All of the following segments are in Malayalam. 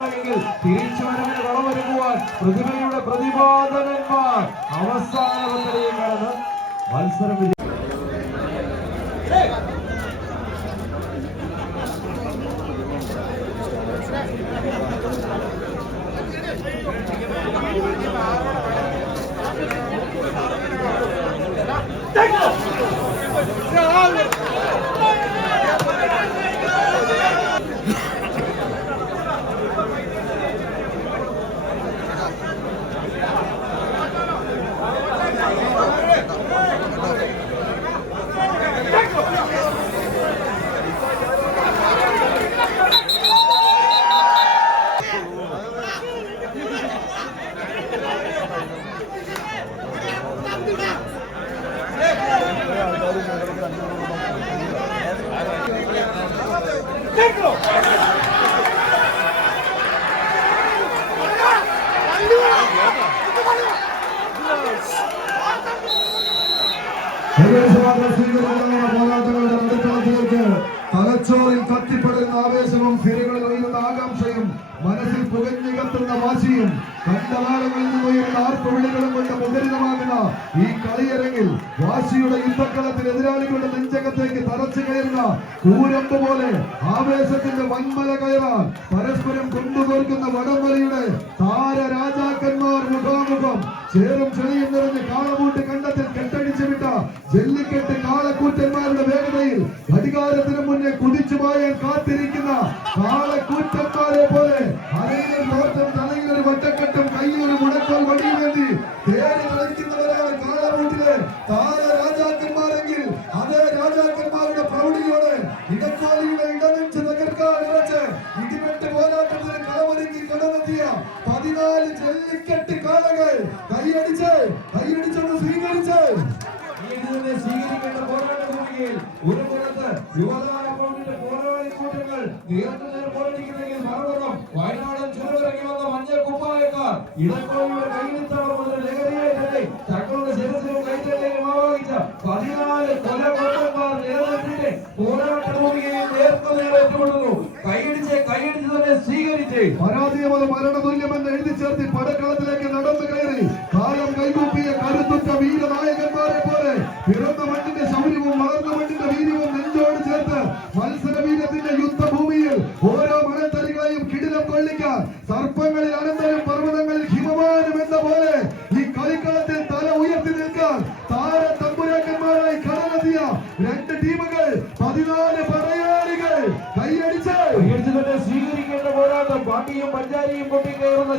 തിരിച്ചുവരവിന് കളമൊരുക്കുവാൻ പ്രതിഭയുടെ പ്രതിപാദകന്മാർ അവസാന പന്തലിൽ കടന്ന് മത്സരം പോരാട്ടങ്ങളുടെ നടുത്തളത്തിലേക്ക് തലച്ചോറിൽ കത്തിപ്പടരുന്ന ആവേശവും സിരകളിൽ ഉയരുന്ന ആകാംക്ഷയും മനസ്സിൽ പുകഞ്ഞുകത്തുന്ന വാശിയും കണ്ടവാളങ്ങളിൽ നിന്നുയരുന്ന ആർപ്പുവിളികളും കൊണ്ട് മുഖരിതമാകുന്ന ഈ കളിയരങ്ങിൽ വാശിയുടെ യുദ്ധക്കളത്തിൽ എതിരാളികളുടെ നെഞ്ചകത്തേക്ക് തറച്ചു കയറുന്ന കൂരമ്പ് പോലെ ആവേശത്തിന്റെ വൻമല കയറാൻ പരസ്പരം കൊണ്ടുതോർക്കുന്ന വടംവലിയുടെ താരരാജാക്കന്മാർ മുഖാമുഖം ചേരും ചെളിയും നിറഞ്ഞ് കാളമൂട്ട് കണ്ടത്തിൽ കെട്ടടിച്ചു വിട്ട ജല്ലിക്കെട്ട് കാളക്കൂറ്റന്മാരുടെ വേഗതയിൽ അധികാരത്തിന് മുന്നേ കുതിച്ചു പായാൻ കാത്തിരിക്കുന്ന കാളക്കൂറ്റന്മാരെ പോലെ അരയിൽ തോറ്റം തലയിൽ ഒരു വട്ടക്കെട്ടും കയ്യിൽ ഒരു മുടക്കോൽ വടിയും വേണ്ടി തേടി കളിക്കുന്നവരാണ് കാളമൂട്ടിലെ താരരാജാക്കന്മാരെങ്കിൽ അതേ രാജാക്കന്മാരുടെ പ്രൗഢിയോടെ ഇടക്കോലിയുടെ ഇടനെഞ്ച് തകർക്കാൻ നിറച്ച് ഇടിവെട്ട് പോരാട്ടത്തിന് കളമൊരുക്കി കടന്നെത്തിയ 14 ജല്ലിക്കെട്ട് കാളകൾ കൈയടിച്ചൊന്ന് സ്വീകരിക്കേണ്ട പോരാട്ട ഭൂമികയിൽ ഒരു പുറത്ത് യുവതാര ബോർഡിന്റെ പോരാളി കൂട്ടങ്ങൾ നേർക്കുനേർ പോരടിക്കുന്നെങ്കിൽ മറുപുറം വയനാടൻ ചുരമിറങ്ങി വന്ന മഞ്ഞ കുപ്പായക്കാർ ഇടക്കോളിയുടെ കൈനിത്തവർ മുതൽ ലഹരിയെ തന്നെ തങ്ങളുടെ ശിരസിലും കൈത്തലേക്കും ആവാഹിച്ച 14 കൊലകൊട്ടന്മാർ നേതൃത്വത്തിന്റെ പോരാട്ട ഭൂമികയിൽ നേർക്കുനേർ ഏറ്റുമുട്ടുന്നു. കൈയടിച്ച് തന്നെ സ്വീകരിച്ച് പരാജയമത് മരണതുല്യമെന്ന് എഴുതി ചേർത്തി പടക്കളത്തിലേക്ക് നടന്നു കയറി കാലം കൈകൂപ്പിയ കരുത്തുറ്റ വീരനായകന്മാരെ പോലെ പിറന്ന മണ്ണിന്റെ ശൗര്യവും വളർന്ന മണ്ണിന്റെ വീര്യവും നെഞ്ചോട് ചേർത്ത് മത്സര വീരത്തിന്റെ യുദ്ധഭൂമിയിൽ ഓരോ മണത്തരികളെയും കിടിലം കൊള്ളിക്കാൻ സർപ്പങ്ങളിൽ അനന്തരം പർവ്വതങ്ങളിൽ ഹിമവാനം എന്ന പോലെ ഈ കളിക്കളത്തിൽ തല ഉയർത്തി നിൽക്കാൻ താര തമ്പുരാക്കന്മാരായി കടന്നെത്തിയ 2 ടീമുകൾ 14 പടയാളികൾ കൈയടിച്ച് തന്നെ സ്വീകരിക്കേണ്ട പോരാട്ടം പാട്ടിയും പഞ്ചാരിയും പൊട്ടിക്കയറുന്ന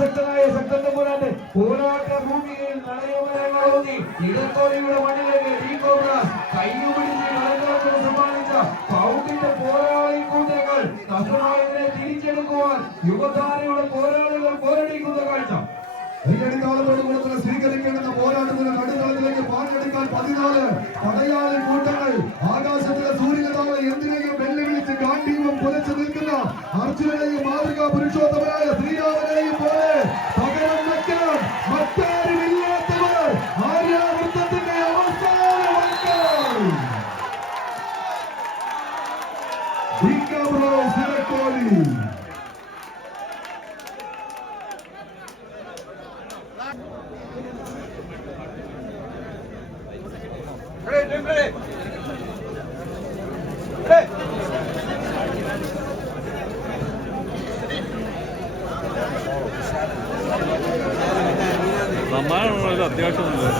ശക്തനായ ശക്തൻ തമ്പുരാന്റെ പോരാട്ട ഭൂമിയിൽ നടയോമി ഇടത്തോളിയുടെ മണ്ണിലേക്ക് ഈ കോബ്ര കയ്യുപിടിച്ച് കളക്കാർക്ക് സമ്മാനിച്ച പൗണ്ടിന്റെ പോരാളി കൂട്ടങ്ങൾ നഷ്ടമായതിനെ തിരിച്ചെടുക്കുവാൻ യുവതാരയുടെ പോരാളികൾ പോരടിക്കുന്ന കാഴ്ച കൈയടിക്കാളത്തോടുകൂടെ തന്നെ സ്വീകരിക്കേണ്ടുന്ന പോരാട്ടത്തിന് നടുത്തളത്തിലേക്ക് പാഞ്ഞെടുക്കാൻ 14 പടയാളി കൂട്ടങ്ങൾ ആകാശത്തിലെ സൂര്യതാവ എന്തിനേയും വെല്ലുവിളിച്ച് ഗാന്ധീവം പുലച്ചു നിൽക്കുന്ന അർജുനനെയും മാതൃകാ പുരുഷോത്തമനായ ശ്രീരാമനെയും പോലെ പകരം വെക്കാൻ മറ്റാരുമില്ലാത്തവർ ആര്യാവൃത്തത്തിന്റെ അവസാന കോലി സമ്മാനമുള്ളത് അത്യാവശ്യമൊന്നുമില്ല.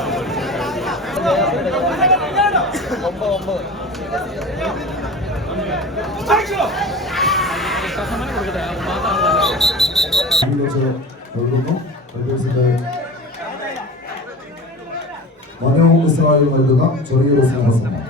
മനോഹർ ഇസ്രായേൽ നൽകുന്ന ചെറിയൊരു സ്നേഹസമ്മാനം.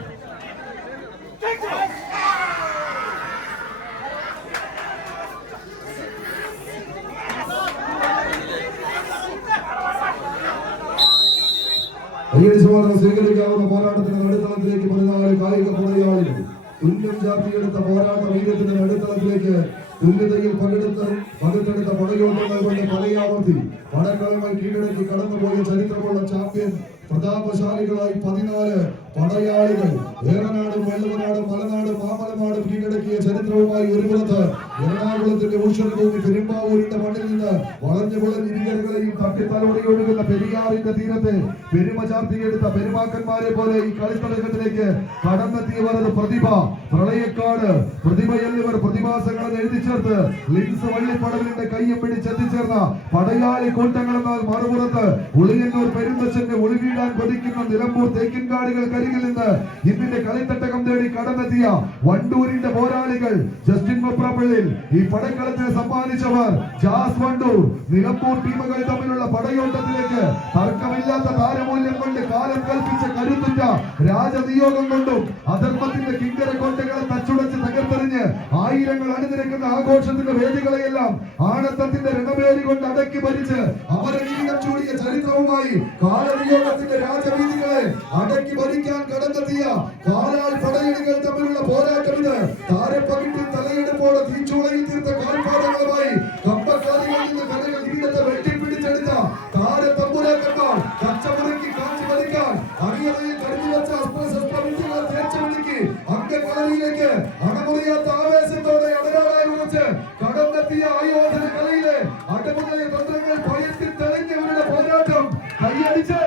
സ്വീകരിക്കാവുന്ന പോരാട്ടത്തിന്റെ നടുത്തളത്തിലേക്ക് 14 കായിക പടയാളികൾ തുല്യം ചാർത്തിയെടുത്ത പോരാട്ട വീര്യത്തിന്റെ നടുത്തളത്തിലേക്ക് തുല്യതയിൽ പകർത്തെടുത്ത പടയോട്ടങ്ങൾ കൊണ്ട് പലയാവർത്തി പടക്കളങ്ങൾ കീഴടക്കി കടന്നുപോയ ചരിത്രമുള്ള ചാമ്പ്യൻ പ്രതാപശാലികളായി 14 പടയാളികൾ ഏറനാടും വെള്ളവനാടും മലനാടും മാമലനാടും കീഴടക്കിയ ചരിത്രവുമായി ഒരു പുറത്ത് എറണാകുളത്തിന്റെ ഊഷരഭൂമി പെരുമ്പാവൂരിന്റെ മണ്ണിൽ നിന്ന് വളഞ്ഞു വളഞ്ഞ് ഇരുകരകളെയും തട്ടിത്തലോടി ഒഴുകുന്ന പെരിയാറിന്റെ തീരത്തെ പെരുമ ചാർത്തിയെടുത്ത പെരുമാക്കന്മാരെ പോലെ ഈ കളിത്തടകത്തിലേക്ക് കടന്നെത്തിയവർ അത് പ്രതിഭ, പ്രളയക്കാട്, പ്രതിഭ എന്നിവർ പ്രതിഭാസങ്ങളെന്ന് എഴുതി ചേർത്ത് ലിൻസ് വള്ളിപ്പടവിന്റെ കയ്യും പിടിച്ചെത്തിച്ചേർന്ന പടയാളി കൂട്ടങ്ങളെന്നാൽ മറുപുറത്ത് ഉളിയന്നൂർ പെരുന്തച്ഛന്റെ ഒളിവീടാൻ കൊതിക്കുന്ന നിലമ്പൂർ തേക്കിൻകാടുകൾക്കരികിൽ നിന്ന് ഇന്നിന്റെ കളിത്തട്ടകം തേടി കടന്നെത്തിയ വണ്ടൂരിന്റെ പോരാളികൾ ജസ്റ്റിൻ മൊപ്രപ്പള്ളിൽ ഈ പടക്കളത്തെ സമ്മാനിച്ചവർ ജാസ് വണ്ടൂർ നിലമ്പൂർ ടീമുകൾ തമ്മിലുള്ള പടയോട്ടത്തിലേക്ക് തർക്കമില്ലാത്ത താരമൂല്യം കൊണ്ട് കാലം കൽപ്പിച്ച കരുത്തുറ്റ രാജനിയോഗം കൊണ്ടും അധർമ്മത്തിന്റെ കിങ്കര കോട്ടകളെ തച്ചുടച്ച് തകർത്തെറിഞ്ഞ് ആയിരങ്ങൾ അണിനിരക്കുന്ന ആഘോഷത്തിന്റെ വേദികളെയെല്ലാം ആണത്തത്തിന്റെ രണവേരി കൊണ്ട് അടക്കി ഭരിച്ച് അമരകീടം ചൂടിയ ചരിത്രവുമായി കാലനിയോഗത്തിന്റെ രാജവീതികളെ അടക്കി ഭരിക്കാൻ കടന്നെത്തിയ കാലാൽ പടയണികൾ തമ്മിലുള്ള പോരാട്ടം ഇത് താരപ്പകിട്ടിൽ തലയെടുപ്പോടെ തീച്ചൂളയിൽ തീർത്ത കാൽപാദങ്ങളുമായി കമ്പക്കാരികളിൽ നിന്ന് കനക കിരീടത്തെ വെട്ടിപ്പിടിച്ചെടുത്ത താരത്തമ്പുരാക്കന്മാർ കച്ചമുറുക്കി കാഞ്ചി വലിക്കാൻ അണിയറയിൽ കരുതി വെച്ച അസ്ത്രശസ്ത്രവിദ്യകളെ തേച്ചുമിടുക്കി അംഗക്കളരിയിലേക്ക് അണമുറിയാത്ത ആവേശത്തോടെ അടരാളായി ഉറച്ച് കടന്നെത്തിയ ആയോധന കലയിലെ അടമുതല തന്ത്രങ്ങൾ ഭയത്തിൽ തെളിഞ്ഞവരുടെ പോരാട്ടം കൈയടിച്ചത്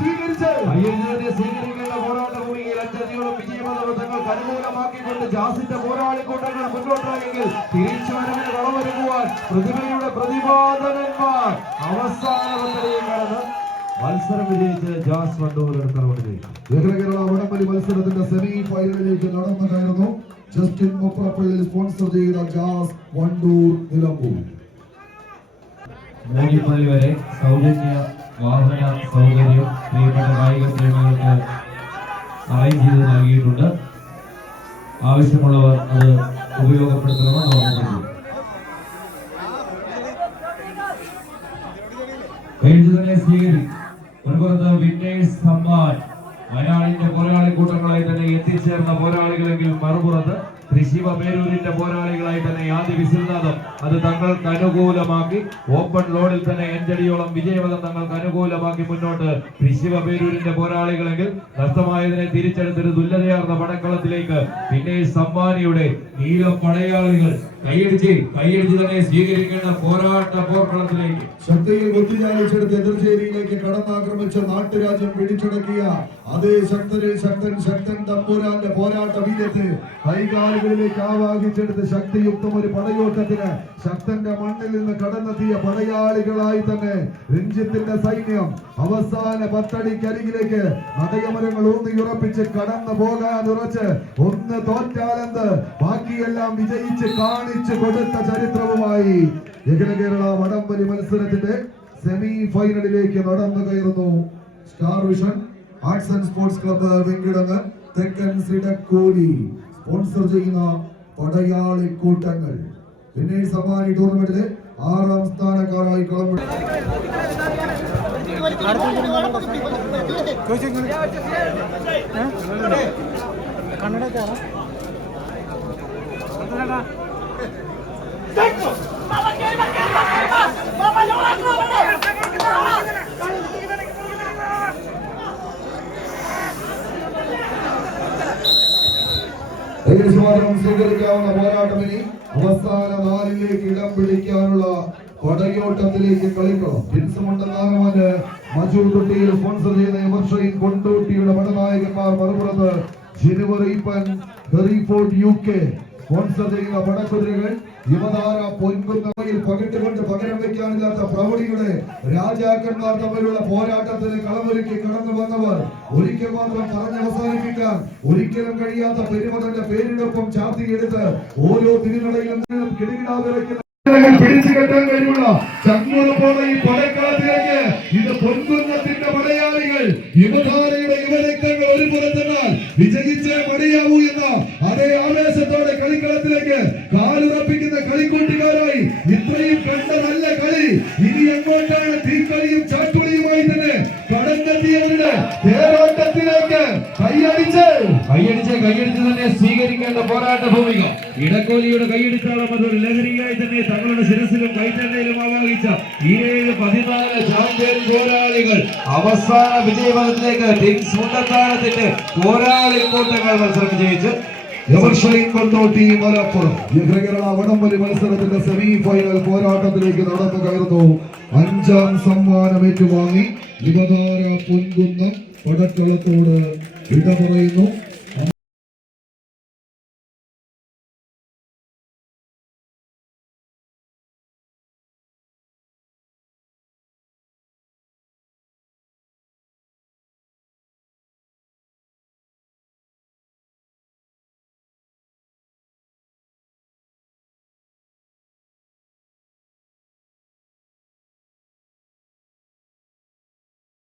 സ്വീകരിക്കേണ്ട പോരാട്ട ഭൂമിയിൽ അഞ്ചടിയോളം വിജയമെന്ന തങ്ങൾക്ക് അനുകൂലമാക്കിക്കൊണ്ട് ജാസിന്റെ പോരാളി കൂട്ടങ്ങൾ മുന്നോട്ടായെങ്കിൽ തിരിച്ചുവരവിന് വളമൊരുങ്ങുവാൻ പ്രതിഭയുടെ പ്രതിപാദനന്മാർ അവസാന പദ്ധതിയിൽ കടന്ന് മത്സരം വിജയിച്ച് ജാസ് വണ്ടൂർ കേരള വടംവലി മത്സരത്തിന്റെ സെമി ഫൈനലിലേക്ക് നടന്നു കയറുന്നു. ജസ്റ്റിൻ മൊപ്രപ്പള്ളിൽ സ്പോൺസർ ചെയ്ത ജാസ് വണ്ടൂർ നിലമ്പൂർ. മോടിപ്പള്ളി വരെ സൗജന്യ വാഹന സൗകര്യം പ്രിയപ്പെട്ട കായിക പ്രേമികൾക്ക് അറേഞ്ച് ചെയ്ത് നൽകിയിട്ടുണ്ട്. ആവശ്യമുള്ളവർ അത് ഉപയോഗപ്പെടുത്തണമെന്ന് ഓർമ്മിപ്പിക്കുന്നു. തന്നെ സ്വീകരിക്കും. മുൻപുറത്ത് വിന്നേഴ്സ് സമ്മാൻ വയനാടിന്റെ പോരാളി കൂട്ടങ്ങളായി തന്നെ എത്തിച്ചേർന്ന പോരാളികളെങ്കിൽ മറുപുറത്ത് തൃശ്ശിവ പേരൂരിന്റെ പോരാളികളായി തന്നെ ആദ്യ വിസിൽനാഥം അത് തങ്ങൾക്ക് അനുകൂലമാക്കി ഓപ്പൺ ലോഡിൽ തന്നെ 5 അടിയോളം വിജയപഥം തങ്ങൾക്ക് അനുകൂലമാക്കി മുന്നോട്ട് തൃശ്ശിവ പേരൂരിന്റെ പോരാളികളെങ്കിൽ നഷ്ടമായതിനെ തിരിച്ചെടുത്തൊരു തുല്യതയാർന്ന പടക്കളത്തിലേക്ക് പിന്നെ സമ്മാനിയുടെ നീല പടയാളികൾ കൈയടിച്ച് തന്നെ സ്വീകരിക്കേണ്ട പോർക്കളത്തിലേക്ക് ശക്തിയിൽ ഒത്തുചാലിച്ചെടുത്ത് എതിർചേരിയിലേക്ക് കടന്നാക്രമിച്ച നാട്ടുരാജ്യം പിടിച്ചടക്കിയ അതേ ശക്തരിൽ ശക്തൻ തമ്പുരാന്റെ പോരാട്ട വീര്യത്തെ കൈകാലുകളിലേക്ക് ആവാഹിച്ചെടുത്ത് ശക്തിയുക്തം ഒരു പടയോട്ടത്തിന് ശക്തന്റെ മണ്ണിൽ നിന്ന് കടന്നെത്തിയ പടയാളികളായി തന്നെ രഞ്ജിത്തിന്റെ സൈന്യം അവസാന 10 അടിക്കരികിലേക്ക് നടയമരങ്ങൾ ഊന്നിയുറപ്പിച്ച് കടന്നു പോകാൻ ഉറച്ച് ഒന്ന് തോറ്റാലെന്ത് ബാക്കിയെല്ലാം വിജയിച്ച് കാണിച്ചു കൊടുത്ത ചരിത്രവുമായി കേരള വടംവലി മത്സരത്തിന്റെ സെമി ഫൈനലിലേക്ക് നടന്നു കയറുന്നു. Star vision arts and sports club Venkitangu തെക്കൻ സിടക്കോലി സ്പോൺസർ ചെയ്യുന്ന പടയാളി കൂട്ടങ്ങൾ പിന്നെ സമ്മാനി ടൂർണമെന്റിലെ 6ാം സ്ഥാനക്കാരായി കളമിടുന്നു. ഏകദേശം സ്വീകരിക്കാവുന്ന പോരാട്ടം ഇനി അവസാന 4ലേക്ക് ഇടം പിടിക്കാനുള്ള പടയോട്ടത്തിലേക്ക് കളിക്കണം. ജിൻസുമുണ്ടെന്നാകുവാന് മജൂർ തൊട്ടിയിൽ സ്പോൺസർ ചെയ്യുന്ന എമർഷൈൻ കൊണ്ടോട്ടിയുടെ പടനായകന്മാർ മറുപുറത്ത് ജിനുവറീപ്പൻ ഹെറിഫോർഡ് UK സ്പോൺസർ ചെയ്യുന്ന പടക്കുതിരകൾ യുവതാര പൊൻകുന്നവയിൽ പകിട്ടുകൊണ്ട് പകരം വയ്ക്കാനില്ലാത്ത പ്രൗഢിയുടെ രാജാക്കന്മാർ തമ്മിലുള്ള പോരാട്ടത്തിന് കളമൊരുക്കി കടന്നു വന്നവർ ഒരിക്കൽ മാത്രം പറഞ്ഞവസാനിപ്പിക്കാൻ ഒരിക്കലും കഴിയാത്ത പെരുമതന്റെ പേരിനൊപ്പം ചാർത്തിയെടുത്ത് ഓരോ തിരുനടയിലും കിടുകിടാ വിറയ്ക്കുന്ന പിടിച്ചു കെട്ടാൻ കഴിവുള്ള ചങ്ങോളപ്പോടെ ഈ പടക്കളത്തിലേക്ക് ഇത് പൊൻകുന്നത്തിന്റെ പടയാളികൾ യുവധാരയുടെ യുവരക്തങ്ങൾ ഒരു പുറത്തെന്നാൽ വിജയിച്ചേ മടിയാവൂ എന്ന അതേ ആവേശത്തോടെ കളിക്കളത്തിലേക്ക് കാലുറപ്പിക്കുന്ന കളിക്കൂട്ടുകാരായി ഇത്രയും കണ്ട നല്ല കളി ഇനി എങ്ങോട്ടാണ് തീക്കളിയും ചാട്ടുളിയുമായി തന്നെ കടന്നെത്തിയവരുടെ തേരോട്ടത്തിലേക്ക് കൈയടിച്ച് തന്നെ സ്വീകരിക്കേണ്ട പോരാട്ട ഭൂമിക ഇടക്കോലിയുടെ കൈയടിച്ചാളം അതൊരു ലഹരിയായി തന്നെ തങ്ങളുടെ ശിരസിലും കൈത്തണ്ടയിലും ആവാഹിച്ച 14 ചാമ്പ്യൻ പോരാളികൾ അവസാന വിജയപഥത്തിലേക്ക് ടിൻസ് മുണ്ടത്താനത്തിന്റെ പോരാളി കൂട്ടങ്ങൾ മത്സരം വിജയിച്ച് എവർഷൈൻ കൊണ്ടോട്ടി മലപ്പുറം കേരള വടംവലി മത്സരത്തിന്റെ സെമി ഫൈനൽ പോരാട്ടത്തിലേക്ക് നടന്നു കയറുന്നു. 5ാം സമ്മാനം ഏറ്റുവാങ്ങി യുവതാര പൊൻകുന്നം പടക്കളത്തോട് വിട പറയുന്നു.